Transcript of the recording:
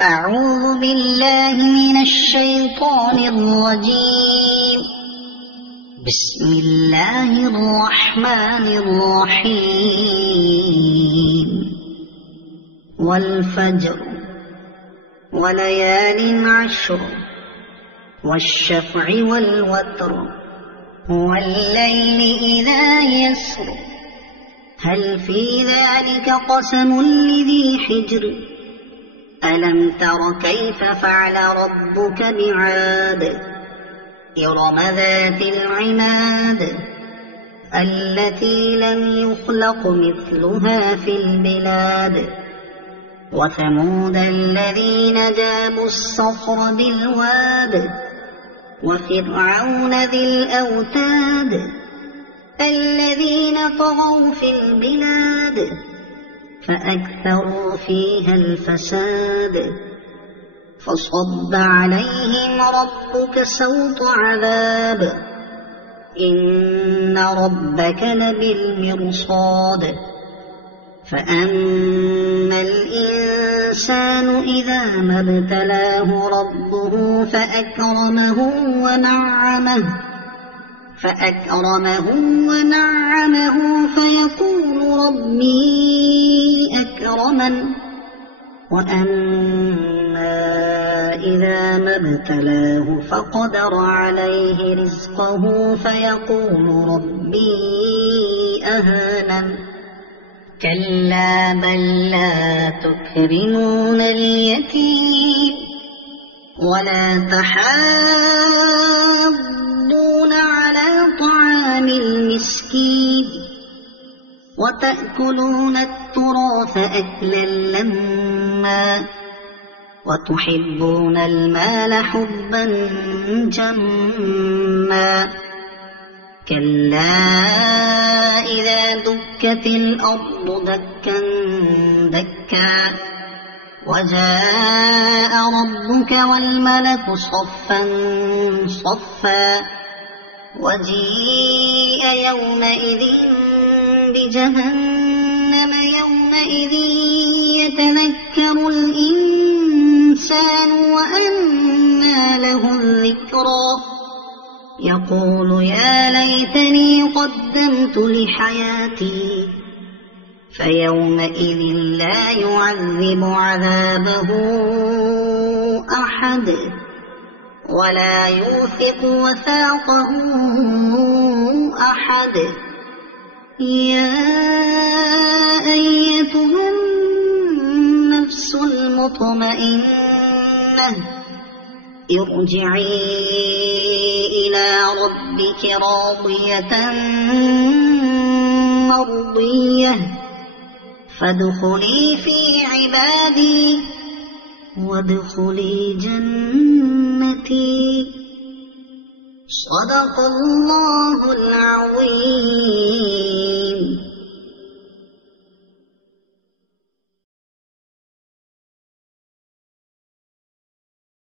أعوذ بالله من الشيطان الرجيم. بسم الله الرحمن الرحيم. والفجر وليال عشر والشفع والوتر والليل إذا يسر هل في ذلك قسم لذي حجر ألم تر كيف فعل ربك بعاد إرم ذات العماد التي لم يخلق مثلها في البلاد وثمود الذين جابوا الصخر بالواد وفرعون ذي الأوتاد الذين طغوا في البلاد فأكثروا فيها الفساد فصب عليهم ربك سوط عذاب إن ربك لبالمرصاد فأما الإنسان إذا ما ابتلاه ربه فأكرمه ونعمه فيقول ربي أكرمن وأما إذا ما ابتلاه فقدر عليه رزقه فيقول ربي أهانن كلا بل لا تكرمون اليتيم ولا تحاضون على طعام المسكين وتأكلون التراث أكلا لما وتحبون المال حبا جما كلا إذا دكت الأرض دكا دكا وجاء ربك والملك صفا صفا وجيء يومئذ بجهنم يومئذ يتذكر الإنسان وأنى له الذكرى يقول يا ليتني قدمت لحياتي فيومئذ لا يعذب عذابه أحد ولا يوثق وثاقه أحد يا أيتها النفس المطمئنة ارجعي إلى ربك راضية مرضية فادخلي في عبادي وادخلي جنتي صدق الله العظيم.